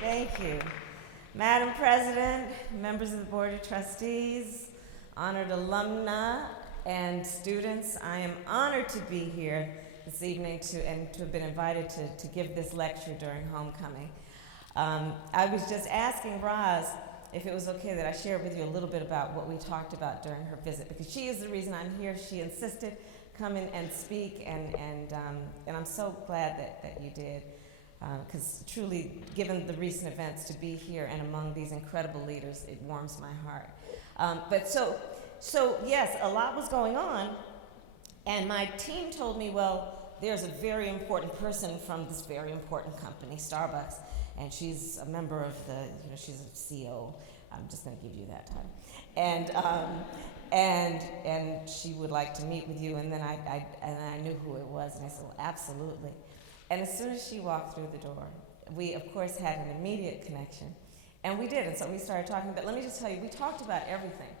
Thank you. Madam President, members of the Board of Trustees, honored alumni and students, I am honored to be here this evening and to have been invited to give this lecture during homecoming. I was just asking Roz if it was okay that I share with you a little bit about what we talked about during her visit, because she is the reason I'm here. She insisted come in and speak, and I'm so glad that you did. Because truly, given the recent events, to be here and among these incredible leaders, it warms my heart. But so yes, a lot was going on, and my team told me, well, there's a very important person from this very important company, Starbucks, and she's a member of she's a CEO. I'm just going to give you that title, and she would like to meet with you. And then I knew who it was, and I said, well, absolutely. And as soon as she walked through the door, we, of course, had an immediate connection. And we did, and so we started talking about, let me just tell you, we talked about everything.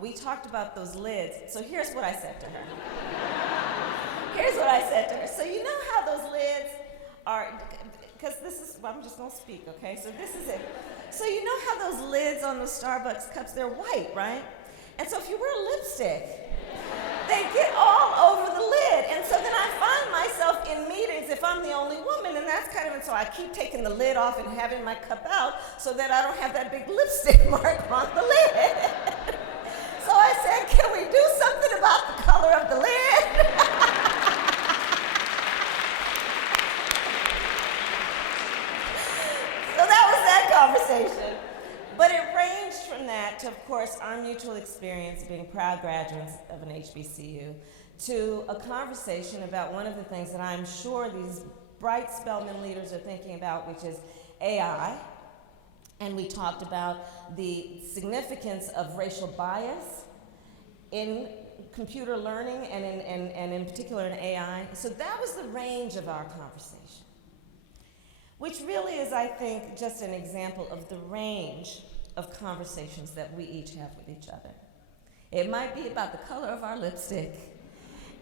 We talked about those lids. So here's what I said to her. So you know how those lids are, because this is, well, I'm just going to speak, okay? So this is it. So you know how those lids on those Starbucks cups, they're white, right? And so if you wear lipstick, they get all over the lid. And so then I find myself in meetings, if I'm the only woman, and that's kind of, and so I keep taking the lid off and having my cup out so that I don't have that big lipstick mark on the lid. So I said, can we do something about the color of the lid? So that was that conversation. But it ranged from that to, of course, our mutual experience being proud graduates of an HBCU, to a conversation about one of the things that I'm sure these bright Spelman leaders are thinking about, which is AI. And we talked about the significance of racial bias in computer learning and in particular in AI. So that was the range of our conversation, which really is, I think, just an example of the range of conversations that we each have with each other. It might be about the color of our lipstick,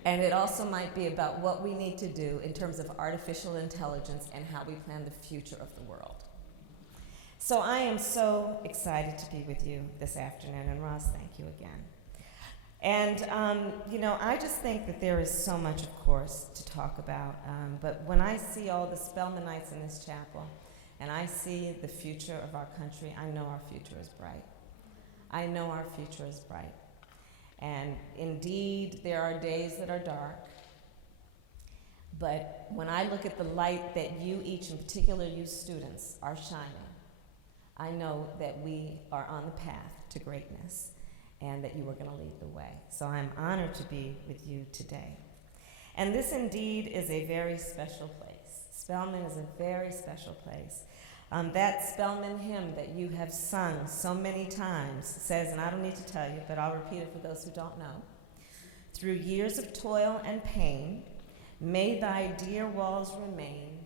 and it also might be about what we need to do in terms of artificial intelligence and how we plan the future of the world. So I am so excited to be with you this afternoon, and Ross, thank you again. And, I just think that there is so much, of course, to talk about, but when I see all the Spelmanites in this chapel, and I see the future of our country, I know our future is bright. I know our future is bright. And indeed, there are days that are dark, but when I look at the light that you each, in particular you students, are shining, I know that we are on the path to greatness, and that you are going to lead the way. So I'm honored to be with you today. And this indeed is a very special place. Spelman is a very special place. That Spelman hymn that you have sung so many times says, and I don't need to tell you, but I'll repeat it for those who don't know, through years of toil and pain, may thy dear walls remain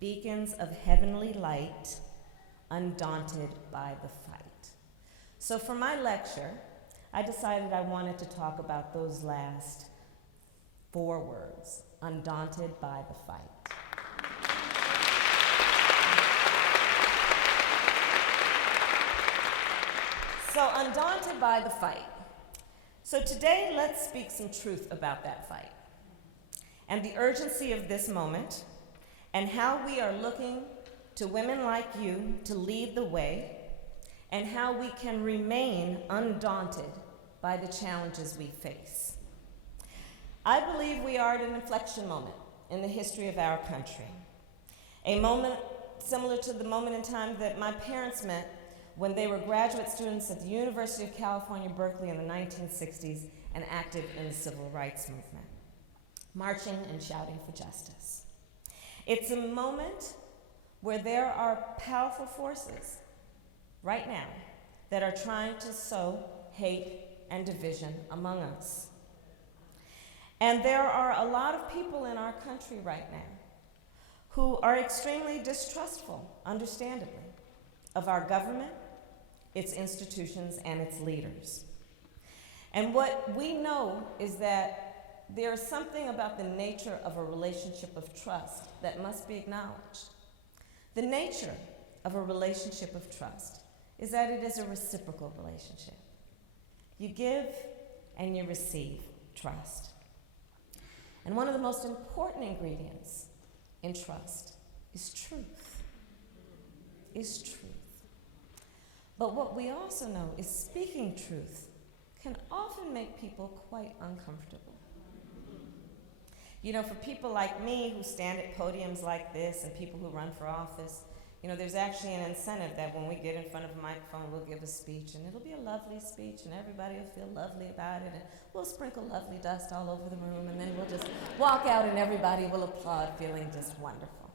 beacons of heavenly light, undaunted by the fight. So for my lecture, I decided I wanted to talk about those last 4 words, undaunted by the fight. So undaunted by the fight. So today, let's speak some truth about that fight and the urgency of this moment and how we are looking to women like you to lead the way and how we can remain undaunted by the challenges we face. I believe we are at an inflection moment in the history of our country, a moment similar to the moment in time that my parents met when they were graduate students at the University of California, Berkeley in the 1960s and active in the civil rights movement, marching and shouting for justice. It's a moment where there are powerful forces right now that are trying to sow hate and division among us. And there are a lot of people in our country right now who are extremely distrustful, understandably, of our government, its institutions, and its leaders. And what we know is that there's something about the nature of a relationship of trust that must be acknowledged. The nature of a relationship of trust is that it is a reciprocal relationship. You give and you receive trust. And one of the most important ingredients in trust is truth. Is truth. But what we also know is speaking truth can often make people quite uncomfortable. You know, for people like me who stand at podiums like this and people who run for office, you know, there's actually an incentive that when we get in front of a microphone, we'll give a speech, and it'll be a lovely speech, and everybody will feel lovely about it, and we'll sprinkle lovely dust all over the room, and then we'll just walk out and everybody will applaud, feeling just wonderful.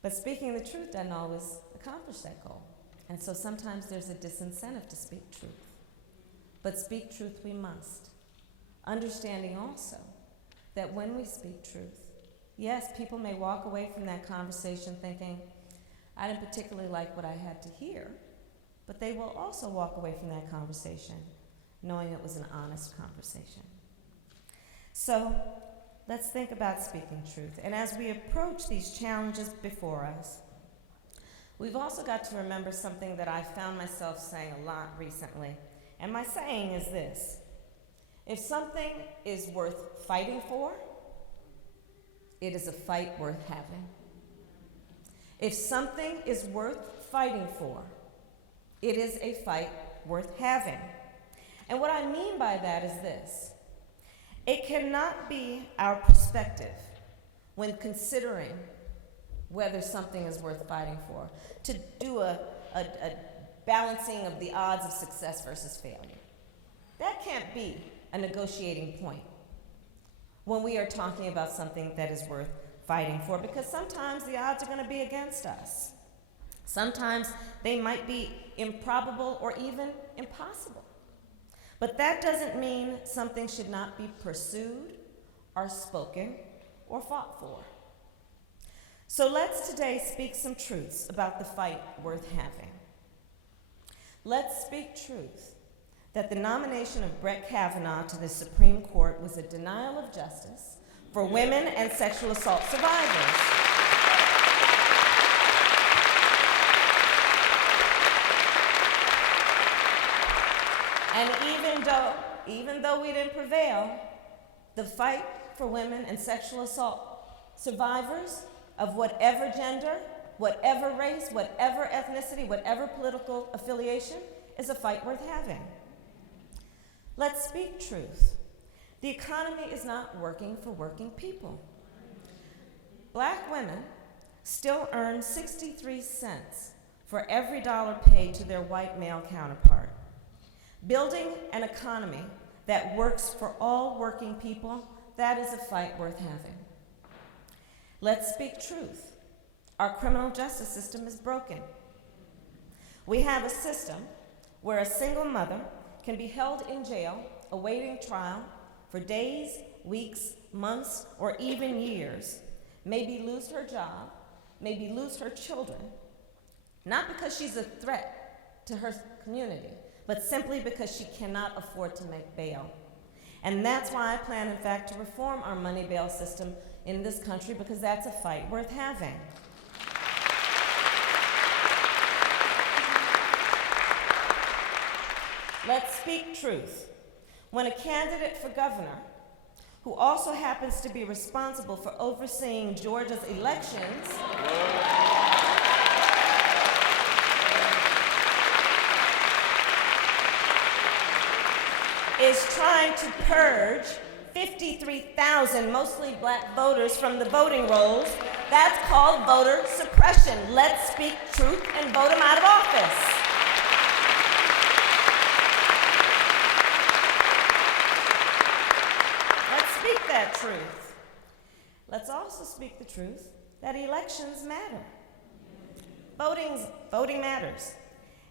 But speaking the truth doesn't always accomplish that goal. And so sometimes there's a disincentive to speak truth. But speak truth we must, understanding also that when we speak truth, yes, people may walk away from that conversation thinking, I didn't particularly like what I had to hear, but they will also walk away from that conversation knowing it was an honest conversation. So let's think about speaking truth. And as we approach these challenges before us, we've also got to remember something that I found myself saying a lot recently. And my saying is this: if something is worth fighting for, it is a fight worth having. If something is worth fighting for, it is a fight worth having. And what I mean by that is this: it cannot be our perspective when considering whether something is worth fighting for to do a balancing of the odds of success versus failure. That can't be a negotiating point when we are talking about something that is worth fighting for, because sometimes the odds are going to be against us. Sometimes they might be improbable or even impossible. But that doesn't mean something should not be pursued or spoken or fought for. So let's today speak some truths about the fight worth having. Let's speak truth that the nomination of Brett Kavanaugh to the Supreme Court was a denial of justice for women and sexual assault survivors. And even though we didn't prevail, the fight for women and sexual assault survivors of whatever gender, whatever race, whatever ethnicity, whatever political affiliation is a fight worth having. Let's speak truth. The economy is not working for working people. Black women still earn 63 cents for every dollar paid to their white male counterpart. Building an economy that works for all working people, that is a fight worth having. Let's speak truth. Our criminal justice system is broken. We have a system where a single mother can be held in jail awaiting trial for days, weeks, months, or even years, maybe lose her job, maybe lose her children, not because she's a threat to her community, but simply because she cannot afford to make bail. And that's why I plan, in fact, to reform our money bail system in this country, because that's a fight worth having. Let's speak truth. When a candidate for governor, who also happens to be responsible for overseeing Georgia's elections, is trying to purge 53,000 mostly black voters from the voting rolls, that's called voter suppression. Let's speak truth and vote them out of office. That truth. Let's also speak the truth that elections matter. Voting matters.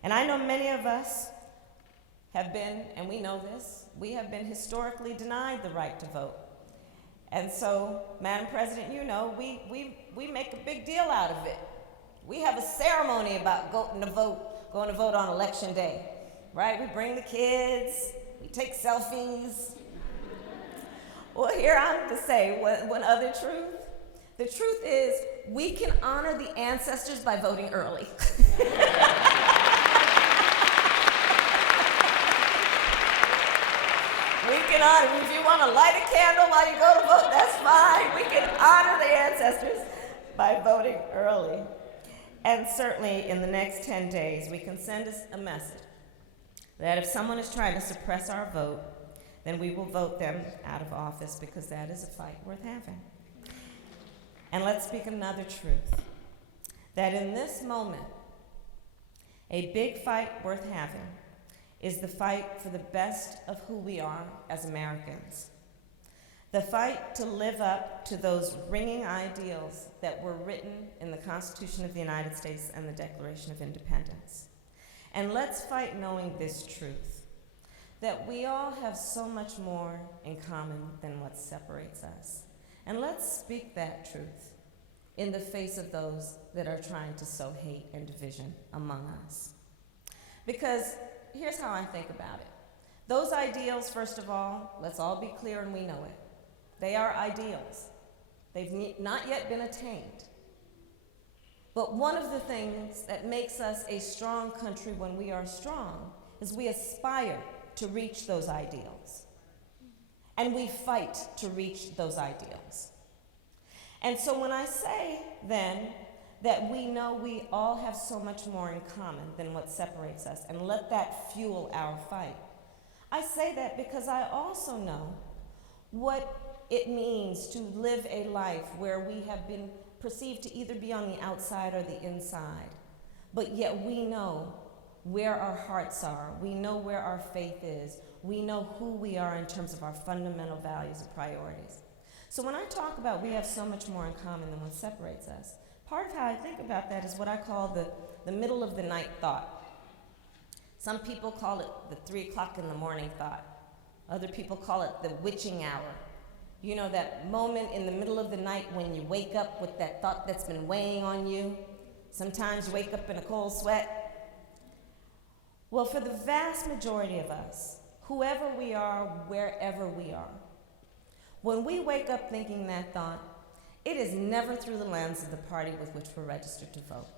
And I know many of us have been, and we know this, we have been historically denied the right to vote. And so, Madam President, you know, we make a big deal out of it. We have a ceremony about going to vote on election day, right? We bring the kids, we take selfies. Well, here I'm to say one other truth. The truth is, we can honor the ancestors by voting early. We can honor, if you want to light a candle while you go to vote, that's fine. We can honor the ancestors by voting early. And certainly in the next 10 days, we can send us a message that if someone is trying to suppress our vote, then we will vote them out of office, because that is a fight worth having. And let's speak another truth, that in this moment, a big fight worth having is the fight for the best of who we are as Americans. The fight to live up to those ringing ideals that were written in the Constitution of the United States and the Declaration of Independence. And let's fight knowing this truth, that we all have so much more in common than what separates us. And let's speak that truth in the face of those that are trying to sow hate and division among us. Because here's how I think about it. Those ideals, first of all, let's all be clear and we know it. They are ideals. They've not yet been attained. But one of the things that makes us a strong country when we are strong is we aspire to reach those ideals. And we fight to reach those ideals. And so when I say then that we know we all have so much more in common than what separates us, and let that fuel our fight, I say that because I also know what it means to live a life where we have been perceived to either be on the outside or the inside, but yet we know where our hearts are, we know where our faith is, we know who we are in terms of our fundamental values and priorities. So when I talk about we have so much more in common than what separates us, part of how I think about that is what I call the middle of the night thought. Some people call it the 3 o'clock in the morning thought. Other people call it the witching hour. You know, that moment in the middle of the night when you wake up with that thought that's been weighing on you. Sometimes you wake up in a cold sweat. Well, for the vast majority of us, whoever we are, wherever we are, when we wake up thinking that thought, it is never through the lens of the party with which we're registered to vote.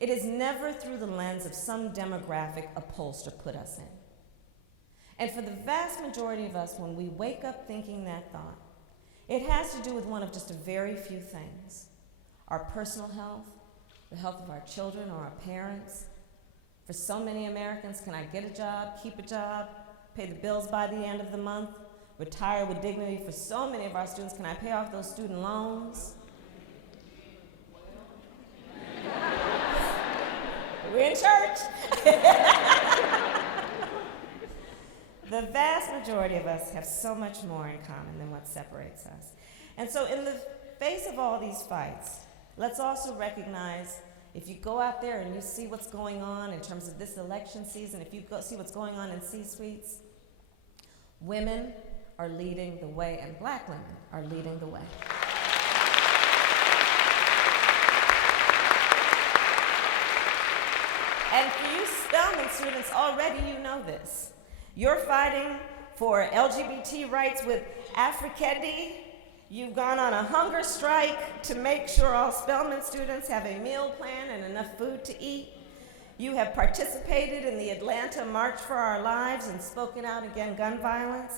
It is never through the lens of some demographic a pollster put us in. And for the vast majority of us, when we wake up thinking that thought, it has to do with one of just a very few things: our personal health, the health of our children or our parents. For so many Americans, can I get a job, keep a job, pay the bills by the end of the month, retire with dignity? For so many of our students, can I pay off those student loans? We're in church. The vast majority of us have so much more in common than what separates us. And so in the face of all these fights, let's also recognize, if you go out there and you see what's going on in terms of this election season, if you go see what's going on in C-suites, women are leading the way, and black women are leading the way. And for you Spelman students, already you know this. You're fighting for LGBT rights with Afrikendi. You've gone on a hunger strike to make sure all Spelman students have a meal plan and enough food to eat. You have participated in the Atlanta March for Our Lives and spoken out against gun violence.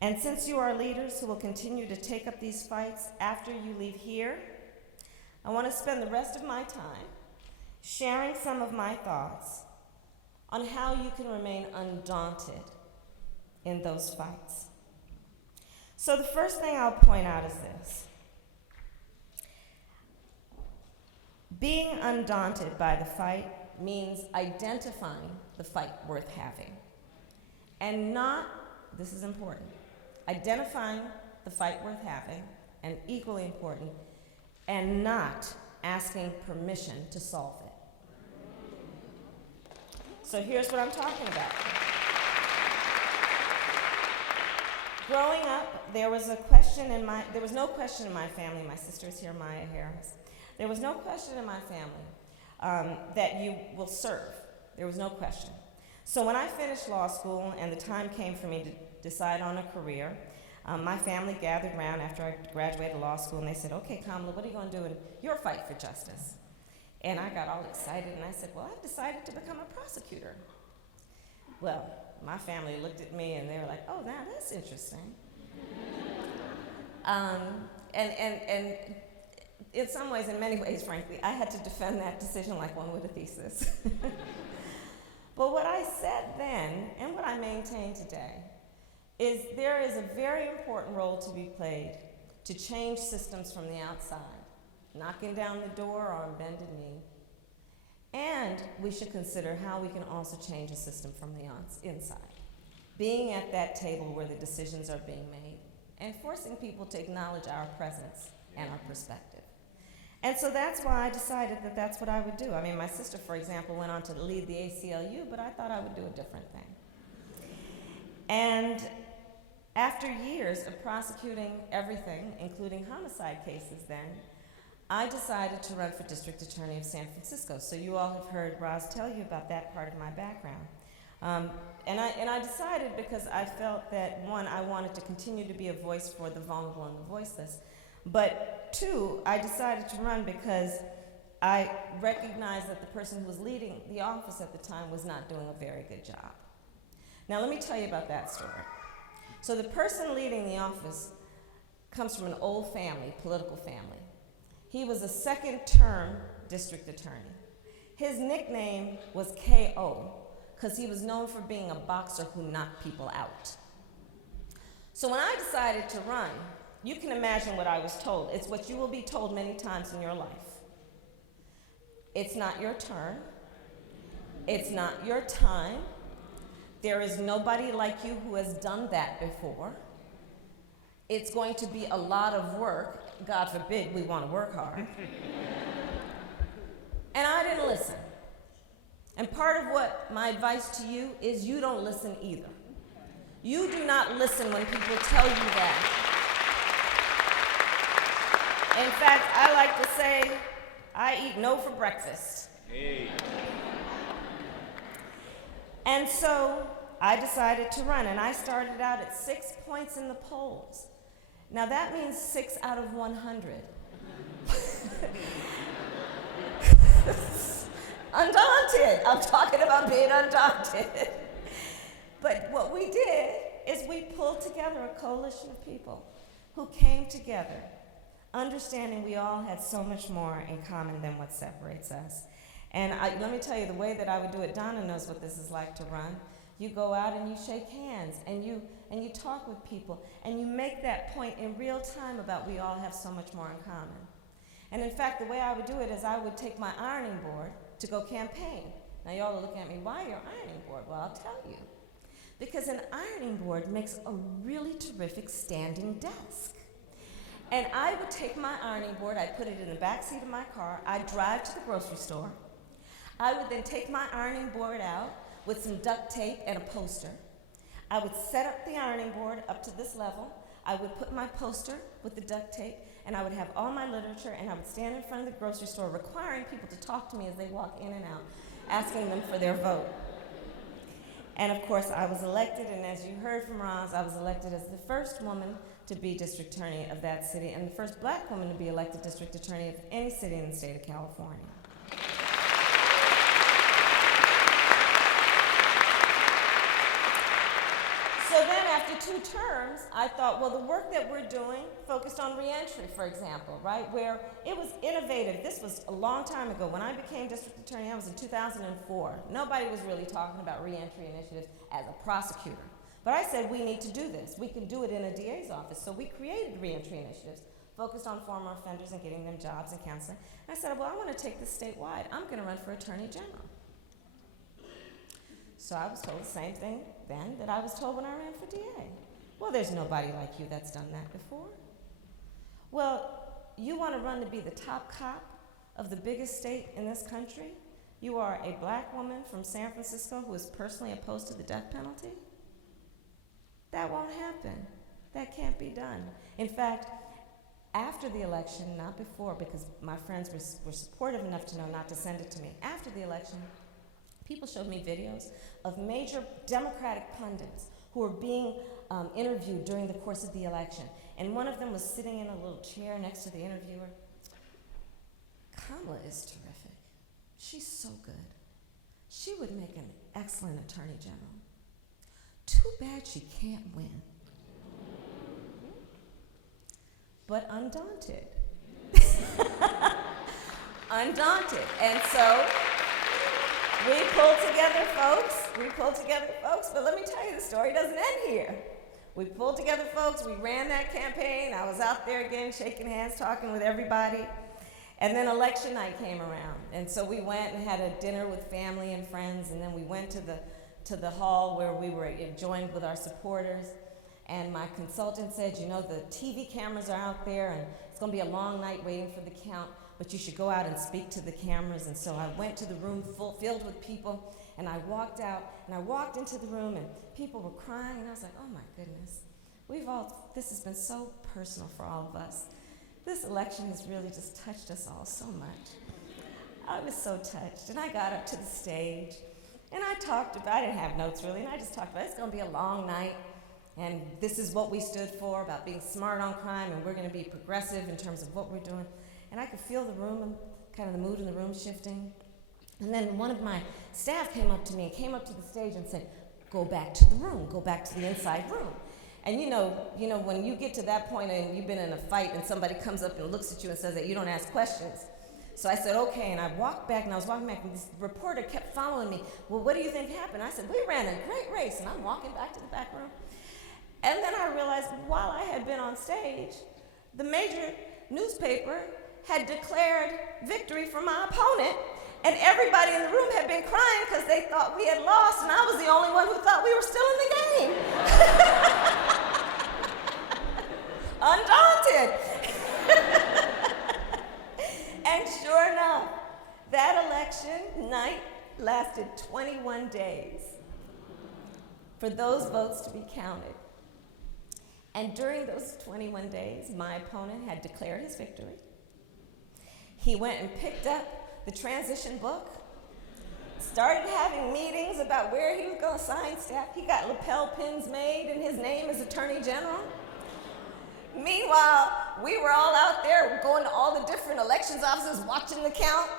And since you are leaders who will continue to take up these fights after you leave here, I want to spend the rest of my time sharing some of my thoughts on how you can remain undaunted in those fights. So the first thing I'll point out is this: being undaunted by the fight means identifying the fight worth having. And not, this is important, identifying the fight worth having, and equally important, and not asking permission to solve it. So here's what I'm talking about. Growing up, there was no question in my family, my sister is here, Maya Harris. There was no question in my family that you will serve. There was no question. So when I finished law school and the time came for me decide on a career. My family gathered around after I graduated law school, and they said, okay, Kamala, what are you going to do in your fight for justice? And I got all excited, and I said, well, I've decided to become a prosecutor. Well, my family looked at me, and they were like, oh, now that's interesting. And in some ways, in many ways, frankly, I had to defend that decision like one would a thesis. But what I said then, and what I maintain today, is there is a very important role to be played to change systems from the outside, knocking down the door or on bended knee. And we should consider how we can also change a system from the inside, being at that table where the decisions are being made, and forcing people to acknowledge our presence and our perspective. And so that's why I decided that that's what I would do. I mean, my sister, for example, went on to lead the ACLU, but I thought I would do a different thing. And after years of prosecuting everything, including homicide cases then, I decided to run for district attorney of San Francisco. So you all have heard Roz tell you about that part of my background. And I decided because I felt that, one, I wanted to continue to be a voice for the vulnerable and the voiceless. But two, I decided to run because I recognized that the person who was leading the office at the time was not doing a very good job. Now let me tell you about that story. So the person leading the office comes from an old family, political family. He was a second-term district attorney. His nickname was KO because he was known for being a boxer who knocked people out. So when I decided to run, you can imagine what I was told. It's what you will be told many times in your life. It's not your turn. It's not your time. There is nobody like you who has done that before. It's going to be a lot of work. God forbid we want to work hard. And I didn't listen. And part of what my advice to you is you don't listen either. You do not listen when people tell you that. In fact, I like to say, I eat no for breakfast. Hey. And so I decided to run, and I started out at 6 points in the polls. Now that means 6 out of 100. Undaunted. I'm talking about being undaunted. But what we did is we pulled together a coalition of people who came together, understanding we all had so much more in common than what separates us. And let me tell you, the way that I would do it, Donna knows what this is like to run. You go out and you shake hands, and you talk with people, and you make that point in real time about we all have so much more in common. And in fact, the way I would do it is I would take my ironing board to go campaign. Now y'all are looking at me, why your ironing board? Well, I'll tell you. Because an ironing board makes a really terrific standing desk. And I would take my ironing board, I'd put it in the back seat of my car, I'd drive to the grocery store. I would then take my ironing board out with some duct tape and a poster. I would set up the ironing board up to this level. I would put my poster with the duct tape, and I would have all my literature, and I would stand in front of the grocery store requiring people to talk to me as they walk in and out, asking them for their vote. And of course, I was elected, and as you heard from Roz, I was elected as the first woman to be district attorney of that city, and the first black woman to be elected district attorney of any city in the state of California. So then after 2 terms, I thought, well, the work that we're doing focused on reentry, for example, right, where it was innovative. This was a long time ago. When I became district attorney, I was in 2004. Nobody was really talking about reentry initiatives as a prosecutor. But I said, we need to do this. We can do it in a DA's office. So we created reentry initiatives focused on former offenders and getting them jobs and counseling. And I said, well, I want to take this statewide. I'm going to run for Attorney General. So I was told the same thing then that I was told when I ran for DA. Well, there's nobody like you that's done that before. Well, you want to run to be the top cop of the biggest state in this country? You are a black woman from San Francisco who is personally opposed to the death penalty? That won't happen. That can't be done. In fact, after the election, not before, because my friends were supportive enough to know not to send it to me, after the election, people showed me videos of major Democratic pundits who were being interviewed during the course of the election. And one of them was sitting in a little chair next to the interviewer. Kamala is terrific. She's so good. She would make an excellent attorney general. Too bad she can't win. But undaunted. Undaunted. And so we pulled together, folks. But let me tell you, the story doesn't end here. We pulled together, folks. We ran that campaign. I was out there again, shaking hands, talking with everybody. And then election night came around. And so we went and had a dinner with family and friends. And then we went to the hall where we were joined with our supporters. And my consultant said, you know, the TV cameras are out there, and it's going to be a long night waiting for the count, but you should go out and speak to the cameras. And so I went to the room filled with people, and I walked out, and I walked into the room, and people were crying, and I was like, oh my goodness. This has been so personal for all of us. This election has really just touched us all so much. I was so touched, and I got up to the stage, and I didn't have notes really, and I just talked about it's going to be a long night. And this is what we stood for, about being smart on crime, and we're going to be progressive in terms of what we're doing. And I could feel the room, and kind of the mood in the room shifting. And then one of my staff came up to me and came up to the stage and said, go back to the room, go back to the inside room. And you know, when you get to that point and you've been in a fight and somebody comes up and looks at you and says that you don't ask questions. So I said, okay, and I walked back, and this reporter kept following me. Well, what do you think happened? I said, we ran a great race, and I'm walking back to the back room. And then I realized while I had been on stage, the major newspaper had declared victory for my opponent, and everybody in the room had been crying because they thought we had lost, and I was the only one who thought we were still in the game. Undaunted. And sure enough, that election night lasted 21 days for those votes to be counted. And during those 21 days, my opponent had declared his victory. He went and picked up the transition book, started having meetings about where he was going to sign stuff. He got lapel pins made in his name as Attorney General. Meanwhile, we were all out there going to all the different elections offices watching the count.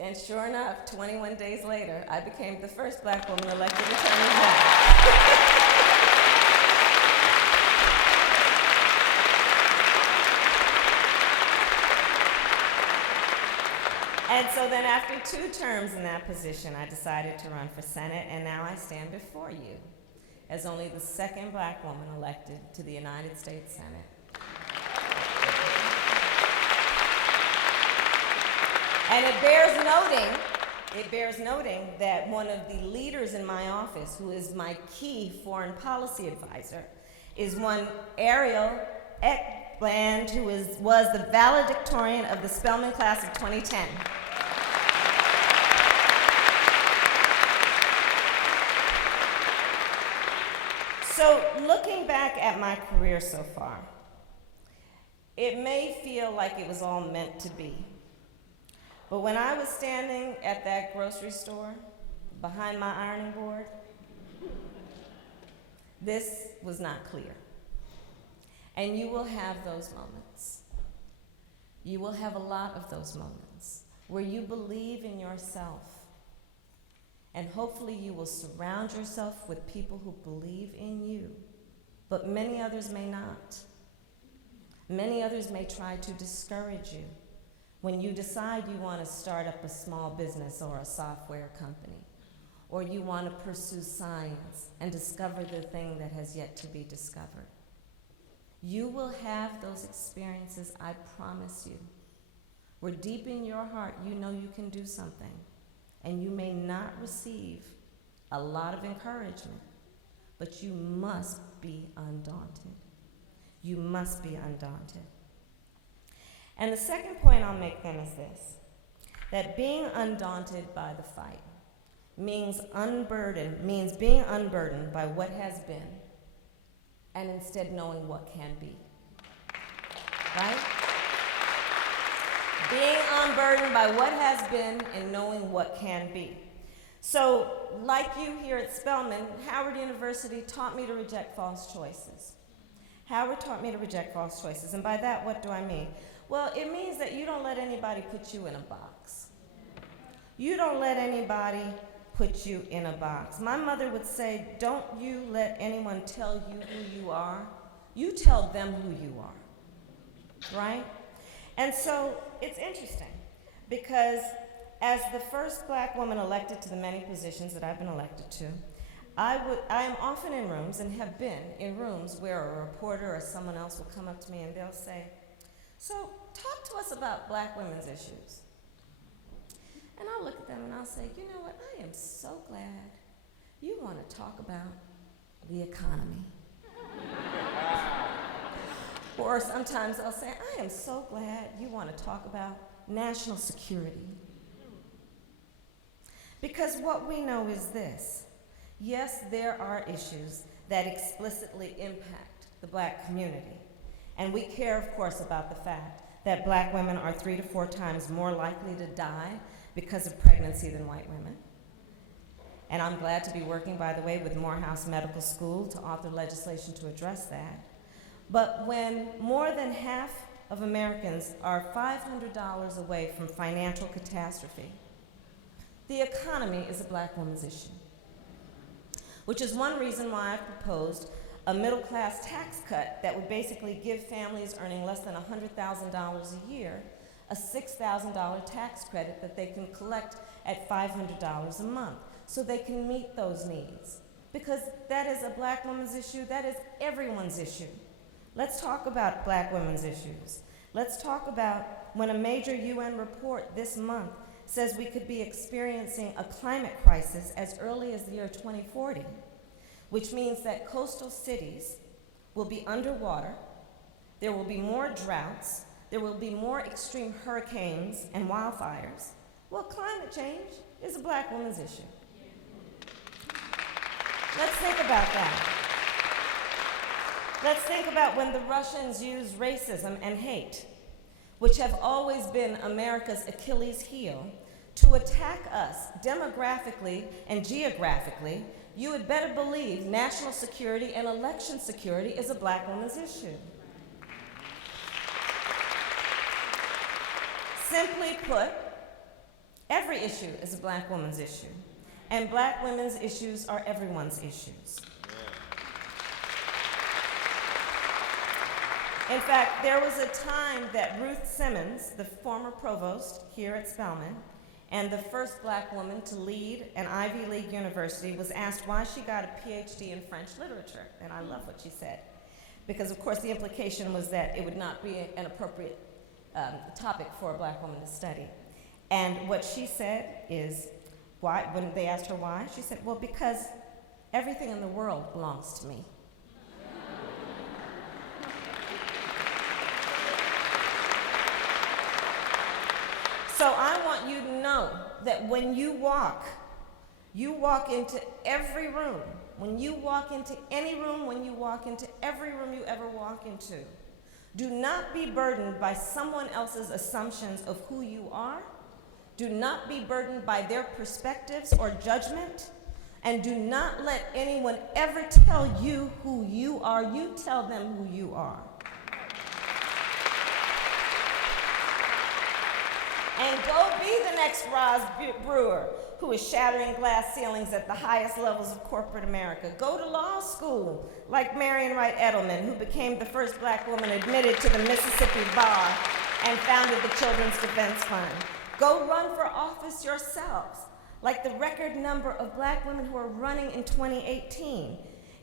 And sure enough, 21 days later, I became the first black woman elected Attorney General. And so then after 2 terms in that position, I decided to run for Senate, and now I stand before you as only the second black woman elected to the United States Senate. And it bears noting that one of the leaders in my office, who is my key foreign policy advisor, is one Ariel Ekland, who was the valedictorian of the Spelman class of 2010. So looking back at my career so far, it may feel like it was all meant to be. But when I was standing at that grocery store behind my ironing board, this was not clear. And you will have those moments. You will have a lot of those moments where you believe in yourself. And hopefully you will surround yourself with people who believe in you. But many others may not. Many others may try to discourage you when you decide you want to start up a small business or a software company, or you want to pursue science and discover the thing that has yet to be discovered. You will have those experiences, I promise you, where deep in your heart you know you can do something, and you may not receive a lot of encouragement, but you must be undaunted. You must be undaunted. And the second point I'll make then is this, that being undaunted by the fight means being unburdened by what has been and instead knowing what can be. Right? Being unburdened by what has been and knowing what can be. So, like you here at Spelman, Howard University taught me to reject false choices. Howard taught me to reject false choices, and by that, what do I mean? Well, it means that you don't let anybody put you in a box. You don't let anybody put you in a box. My mother would say, don't you let anyone tell you who you are. You tell them who you are, right? And so it's interesting because as the first black woman elected to the many positions that I've been elected to, I am often in rooms and have been in rooms where a reporter or someone else will come up to me and they'll say, so talk to us about black women's issues. And I'll look at them and I'll say, you know what, I am so glad you want to talk about the economy. Or sometimes I'll say, I am so glad you want to talk about national security. Because what we know is this. Yes, there are issues that explicitly impact the black community. And we care, of course, about the fact that black women are 3 to 4 times more likely to die because of pregnancy than white women. And I'm glad to be working, by the way, with Morehouse Medical School to author legislation to address that. But when more than half of Americans are $500 away from financial catastrophe, the economy is a black woman's issue, which is one reason why I've proposed a middle-class tax cut that would basically give families earning less than $100,000 a year a $6,000 tax credit that they can collect at $500 a month so they can meet those needs. Because that is a black woman's issue, that is everyone's issue. Let's talk about black women's issues. Let's talk about when a major UN report this month says we could be experiencing a climate crisis as early as the year 2040, which means that coastal cities will be underwater, there will be more droughts, there will be more extreme hurricanes and wildfires. Well, climate change is a black woman's issue. Let's think about that. Let's think about when the Russians used racism and hate, which have always been America's Achilles heel, to attack us demographically and geographically. You had better believe national security and election security is a black woman's issue. Simply put, every issue is a black woman's issue, and black women's issues are everyone's issues. In fact, there was a time that Ruth Simmons, the former provost here at Spelman, and the first black woman to lead an Ivy League university, was asked why she got a PhD in French literature, and I love what she said. Because of course the implication was that it would not be an appropriate topic for a black woman to study. And what she said is, why, when they asked her why, she said, well, because everything in the world belongs to me. So I want you to know that when you walk into every room, when you walk into any room, when you walk into every room you ever walk into, do not be burdened by someone else's assumptions of who you are. Do not be burdened by their perspectives or judgment. And do not let anyone ever tell you who you are. You tell them who you are. And go be the next Roz Brewer, who is shattering glass ceilings at the highest levels of corporate America. Go to law school, like Marion Wright Edelman, who became the first black woman admitted to the Mississippi Bar and founded the Children's Defense Fund. Go run for office yourselves, like the record number of black women who are running in 2018.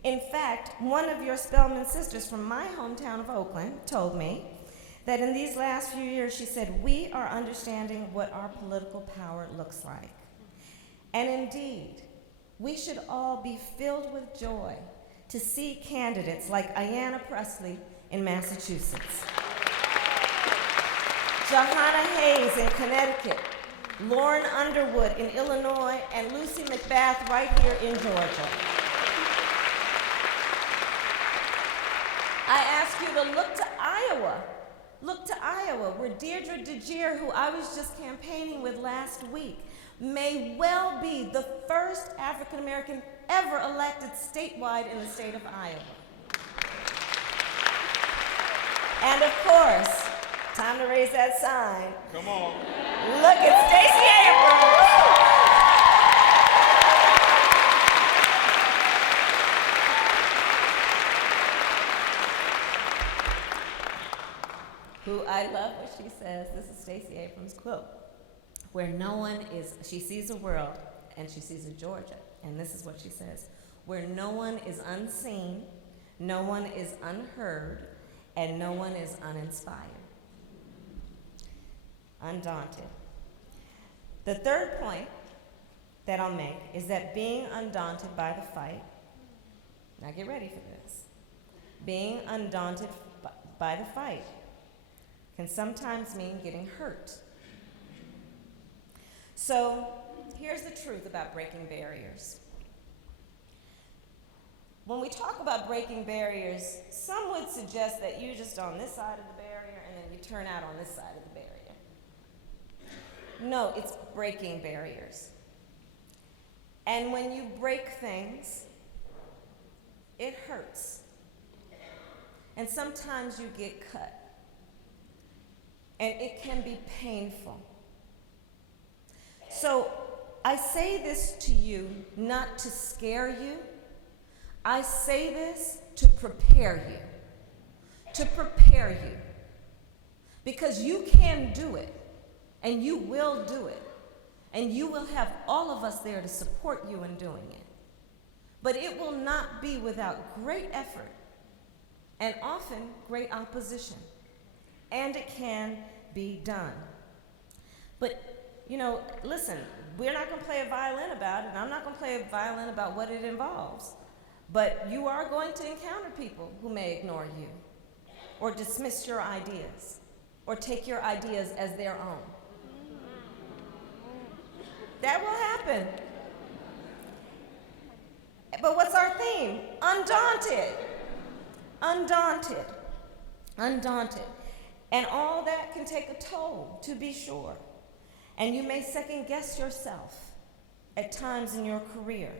In fact, one of your Spelman sisters from my hometown of Oakland told me that in these last few years, she said, we are understanding what our political power looks like. And indeed, we should all be filled with joy to see candidates like Ayanna Pressley in Massachusetts, Johanna Hayes in Connecticut, Lauren Underwood in Illinois, and Lucy McBath right here in Georgia. I ask you to look to Iowa. Look to Iowa, where Deirdre DeGear, who I was just campaigning with last week, may well be the first African American ever elected statewide in the state of Iowa. And of course, time to raise that sign. Come on. Look at Stacey Abrams. Who I love what she says. This is Stacey Abrams' quote. Where no one is, she sees a world, and she sees a Georgia, and this is what she says. Where no one is unseen, no one is unheard, and no one is uninspired. Undaunted. The third point that I'll make is that being undaunted by the fight, now get ready for this, being undaunted by the fight can sometimes mean getting hurt. So here's the truth about breaking barriers. When we talk about breaking barriers, some would suggest that you're just on this side of the barrier and then you turn out on this side of the barrier. No, it's breaking barriers. And when you break things, it hurts. And sometimes you get cut. And it can be painful. So I say this to you not to scare you. I say this to prepare you. To prepare you. Because you can do it. And you will do it. And you will have all of us there to support you in doing it. But it will not be without great effort and often great opposition. And it can be done. But, you know, listen, we're not going to play a violin about it. I'm not going to play a violin about what it involves. But you are going to encounter people who may ignore you or dismiss your ideas or take your ideas as their own. That will happen. But what's our theme? Undaunted. Undaunted. Undaunted. And all that can take a toll, to be sure. And you may second guess yourself at times in your career.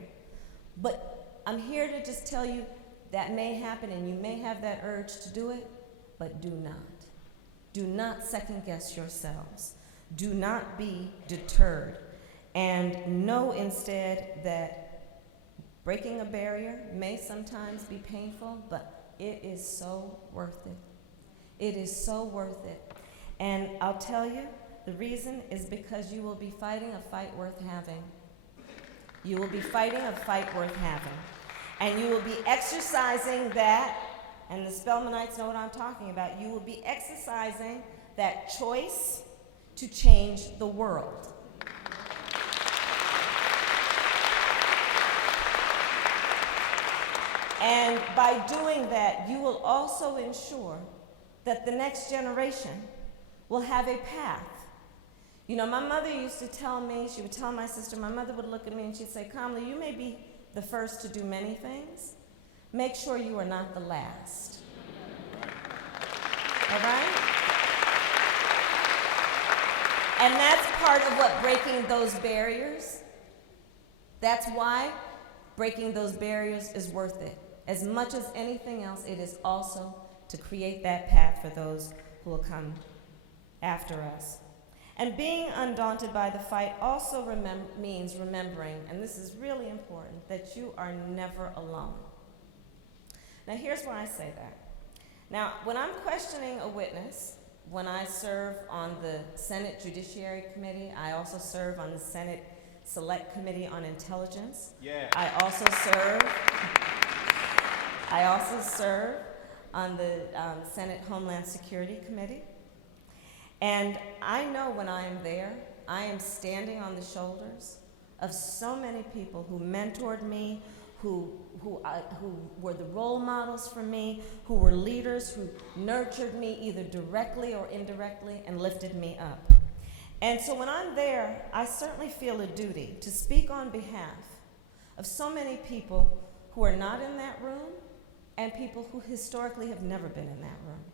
But I'm here to just tell you that may happen and you may have that urge to do it, but do not. Do not second guess yourselves. Do not be deterred. And know instead that breaking a barrier may sometimes be painful, but it is so worth it. It is so worth it. And I'll tell you, the reason is because you will be fighting a fight worth having. You will be fighting a fight worth having. And you will be exercising that, and the Spelmanites know what I'm talking about, you will be exercising that choice to change the world. And by doing that, you will also ensure that the next generation will have a path. You know, my mother used to tell me, she would tell my sister, my mother would look at me and she'd say, Kamala, you may be the first to do many things. Make sure you are not the last. All right? And that's part of what breaking those barriers, that's why breaking those barriers is worth it. As much as anything else, it is also to create that path for those who will come after us. And being undaunted by the fight also means remembering, and this is really important, that you are never alone. Now here's why I say that. Now, when I'm questioning a witness, when I serve on the Senate Judiciary Committee, I also serve on the Senate Select Committee on Intelligence. Yeah. I also serve on the Senate Homeland Security Committee. And I know when I am there, I am standing on the shoulders of so many people who mentored me, who were the role models for me, who were leaders, who nurtured me either directly or indirectly and lifted me up. And so when I'm there, I certainly feel a duty to speak on behalf of so many people who are not in that room and people who historically have never been in that room.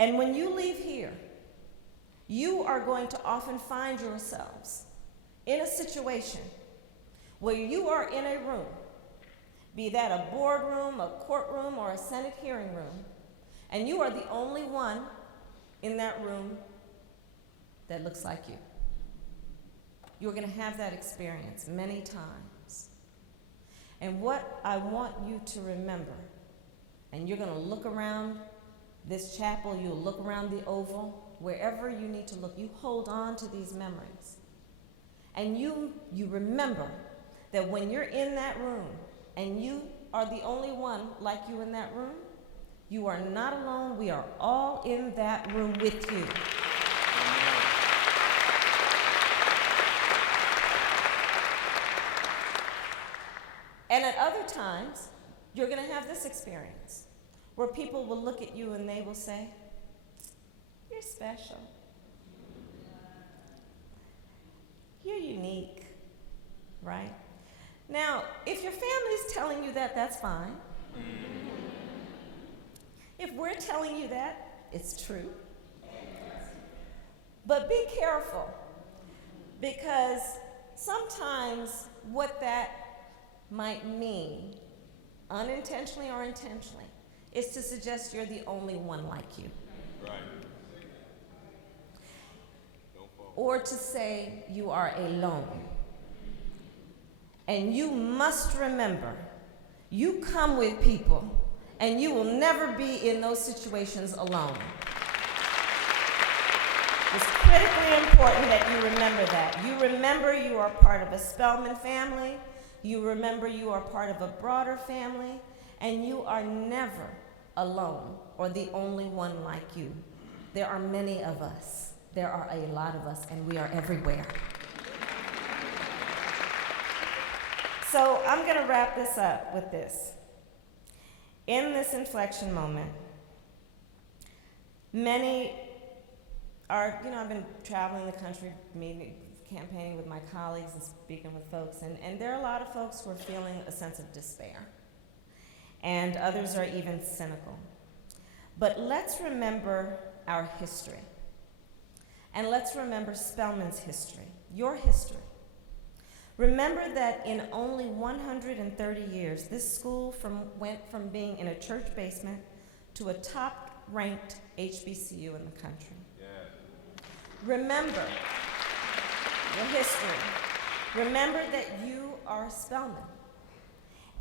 And when you leave here, you are going to often find yourselves in a situation where you are in a room, be that a boardroom, a courtroom, or a Senate hearing room, and you are the only one in that room that looks like you. You're going to have that experience many times. And what I want you to remember, and you're going to look around this chapel, you'll look around the Oval, wherever you need to look, you hold on to these memories. And you remember that when you're in that room and you are the only one like you in that room, you are not alone. We are all in that room with you. And at other times, you're going to have this experience where people will look at you and they will say, "You're special. You're unique," right? Now, if your family's telling you that, that's fine. If we're telling you that, it's true. But be careful, because sometimes what that might mean, unintentionally or intentionally, is to suggest you're the only one like you. Right. Or to say you are alone. And you must remember, you come with people, and you will never be in those situations alone. It's critically important that you remember that. You remember you are part of a Spelman family, you remember you are part of a broader family, and you are never alone or the only one like you. There are many of us. There are a lot of us, and we are everywhere. So I'm going to wrap this up with this. In this inflection moment, many are, I've been traveling the country, campaigning with my colleagues and speaking with folks, and there are a lot of folks who are feeling a sense of despair, and others are even cynical. But let's remember our history, and let's remember Spelman's history, your history. Remember that in only 130 years, this school went from being in a church basement to a top-ranked HBCU in the country. Yeah. Remember your history. Remember that you are Spelman.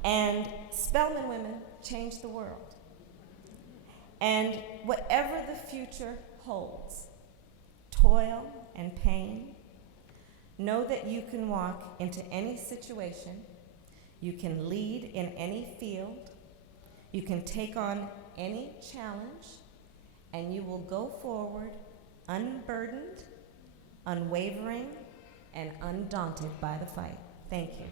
And Spelman women changed the world. And whatever the future holds, toil and pain, know that you can walk into any situation, you can lead in any field, you can take on any challenge, and you will go forward unburdened, unwavering, and undaunted by the fight. Thank you.